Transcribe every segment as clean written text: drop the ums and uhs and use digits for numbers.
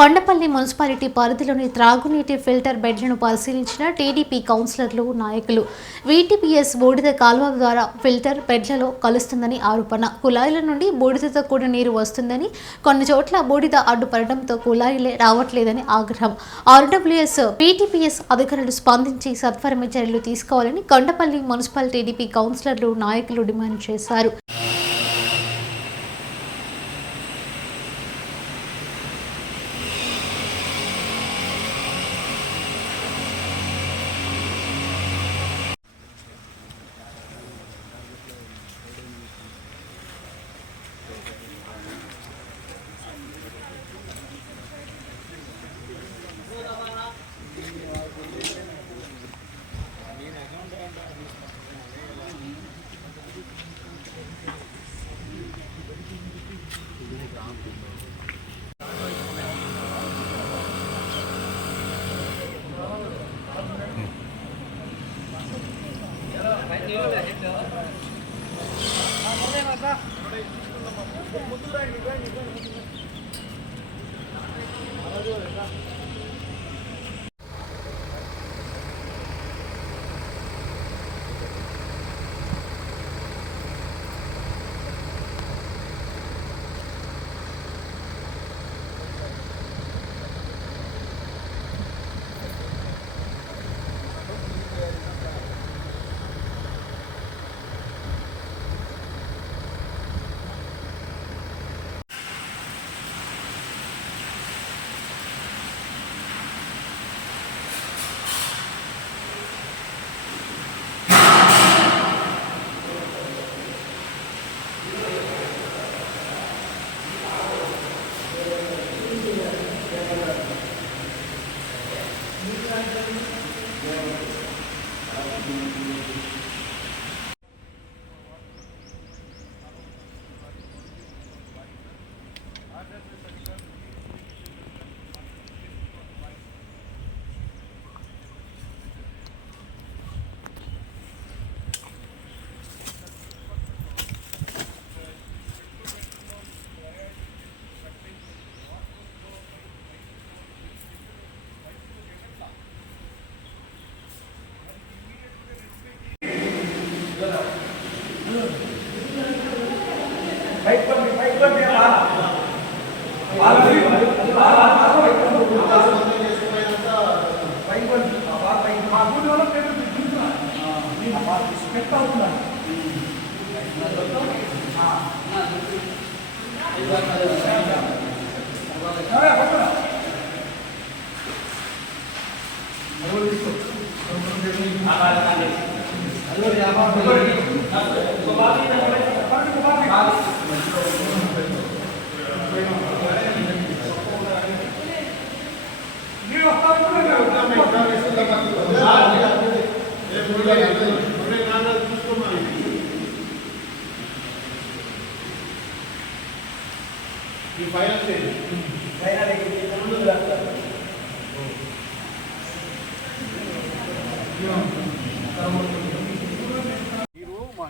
Kondapalli municipality పరిధిలోని త్రాగునీటి filter బెడ్లను పరిశీలించిన టీడీపీ కౌన్సిలర్లు, నాయకులు. వీటీపీఎస్ బూడిద కాలువ ద్వారా ఫిల్టర్ బెడ్లలో కలుస్తుందని ఆరోపణ. కుళాయిల నుండి బూడిదతో కూడిన నీరు వస్తుందని, కొన్ని చోట్ల బూడిద అడ్డుపడడంతో కుళాయిలే రావట్లేదని ఆగ్రహం. ఆర్డబ్ల్యూఎస్, వీటీపీఎస్ అధికారులు స్పందించి సత్వరమే చర్యలు తీసుకోవాలని కొండపల్లి మున్సిపల్ టీడీపీ కౌన్సిలర్లు, నాయకులు డిమాండ్ చేశారు.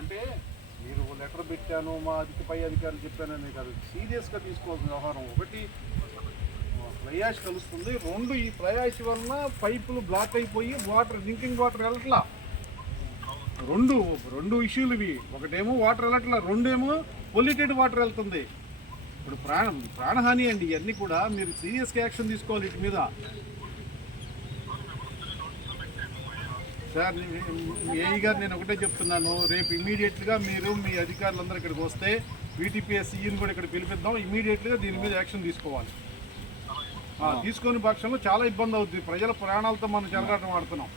అంటే మీరు లెటర్ పెట్టాను మా పై అధికారులు చెప్పానని కాదు, సీరియస్గా తీసుకోవాల్సిన వ్యవహారం. ఒకటి ఫ్లై యాష్ కలుస్తుంది, రెండు ఈ ఫ్లై యాష్ వలన పైపులు బ్లాక్ అయిపోయి వాటర్ డ్రింకింగ్ వాటర్ వెళ్ళట్లా. రెండు ఇష్యూలు ఇవి. ఒకటేమో వాటర్ వెళ్ళట్లా, రెండేమో పొల్యూటెడ్ వాటర్ వెళ్తుంది. ఇప్పుడు ప్రాణహాని అండి. ఇవన్నీ కూడా మీరు సీరియస్గా యాక్షన్ తీసుకోవాలి వీటి మీద. సార్ ఏఈ గారు నేను ఒకటే చెప్తున్నాను, రేపు ఇమీడియట్గా మీరు మీ అధికారులందరూ ఇక్కడికి వస్తే వీటీపీఎస్ ఈని కూడా ఇక్కడ పిలిపిద్దాం. ఇమీడియట్గా దీని మీద యాక్షన్ తీసుకోవాలి. తీసుకొని పక్షంలో చాలా ఇబ్బంది అవుతుంది. ప్రజల ప్రాణాలతో మనం చెలగాటం ఆడుతున్నాం.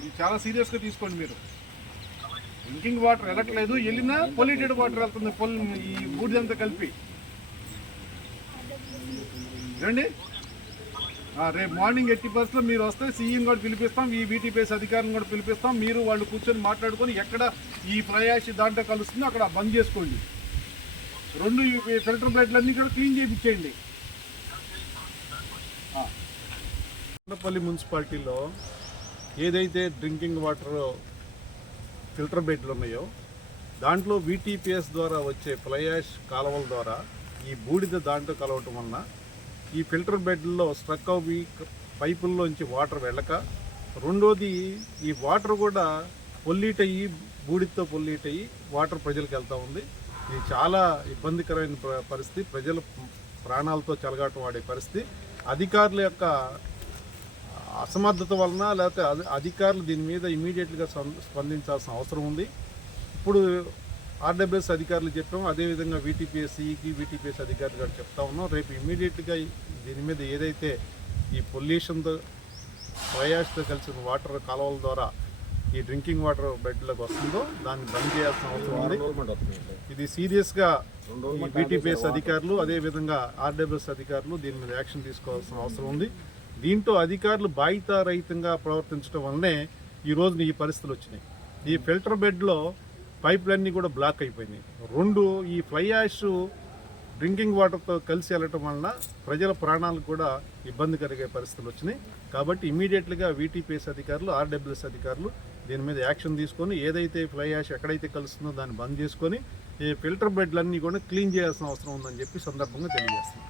ఇది చాలా సీరియస్గా తీసుకోండి మీరు. డ్రింకింగ్ వాటర్ వెళ్ళట్లేదు, వెళ్ళినా పొల్యూటెడ్ వాటర్ వెళ్తుంది, ఈ బూడిదంతా కలిపి. రండి, రేపు మార్నింగ్ 80% మీరు వస్తే సీఈని కూడా పిలిపిస్తాం, ఈ వీటీపీఎస్ అధికారులను కూడా పిలిపిస్తాం. మీరు వాళ్ళు కూర్చొని మాట్లాడుకొని ఎక్కడ ఈ ప్రయాసి దాంట్లో కలుస్తుందో అక్కడ బంద్ చేసుకోండి. రెండు ఫిల్టర్ బ్లడ్లన్నీ కూడా క్లీన్ చేయించేయండి. కొండపల్లి మున్సిపాలిటీలో ఏదైతే డ్రింకింగ్ వాటర్ ఫిల్టర్ బెడ్లు ఉన్నాయో దాంట్లో వీటీపీఎస్ ద్వారా వచ్చే ఫ్లై యాష్ కాలువల ద్వారా ఈ బూడిద దాంట్లో కలవటం వలన ఈ ఫిల్టర్ బెడ్లో స్ట్రక్ అవి పైపుల్లోంచి వాటర్ వెళ్ళక, రెండోది ఈ వాటర్ కూడా పొల్యూట్ అయ్యి బూడిదతో పొల్యూట్ అయ్యి వాటర్ ప్రజలకు వెళ్తూ ఉంది. ఇది చాలా ఇబ్బందికరమైన పరిస్థితి, ప్రజల ప్రాణాలతో చెలగాటం ఆడే పరిస్థితి. అధికారుల యొక్క అసమర్థత వలన లేకపోతే అధికారులు దీని మీద ఇమీడియట్గా స్పందించాల్సిన అవసరం ఉంది. ఇప్పుడు ఆర్డబ్ల్యూఎస్ అధికారులు చెప్పాం, అదేవిధంగా వీటీపీఎస్సీకి వీటీపీఎస్ అధికారులు కూడా చెప్తా ఉన్నాం. రేపు ఇమీడియట్గా దీని మీద ఏదైతే ఈ పొల్యూషన్తో ప్రయాస్తో కలిసిన వాటర్ కాలువల ద్వారా ఈ డ్రింకింగ్ వాటర్ బెడ్లకు వస్తుందో దాన్ని బంద్ చేయాల్సిన అవసరం ఉంది. ఇది సీరియస్గా ఈ వీటీపీఎస్ అధికారులు అదేవిధంగా ఆర్డబ్ల్యూఎస్ అధికారులు దీని మీద యాక్షన్ తీసుకోవాల్సిన అవసరం ఉంది. దీంట్లో అధికారులు బాధ్యతారహితంగా ప్రవర్తించడం వల్లనే ఈ రోజున ఈ పరిస్థితులు వచ్చినాయి. ఈ ఫిల్టర్ బెడ్లో పైపులన్నీ కూడా బ్లాక్ అయిపోయినాయి. రెండు, ఈ ఫ్లై యాష్ డ్రింకింగ్ వాటర్తో కలిసి వెళ్ళటం వలన ప్రజల ప్రాణాలకు కూడా ఇబ్బంది కలిగే పరిస్థితులు వచ్చినాయి. కాబట్టి ఇమీడియట్గా వీటీపీఎస్ అధికారులు ఆర్డబ్ల్యూఎస్ అధికారులు దీని మీద యాక్షన్ తీసుకొని ఏదైతే ఫ్లై యాష్ ఎక్కడైతే కలుస్తుందో దాన్ని బంద్ చేసుకొని ఈ ఫిల్టర్ బెడ్లన్నీ కూడా క్లీన్ చేయాల్సిన అవసరం ఉందని చెప్పి సందర్భంగా తెలియజేస్తున్నాం.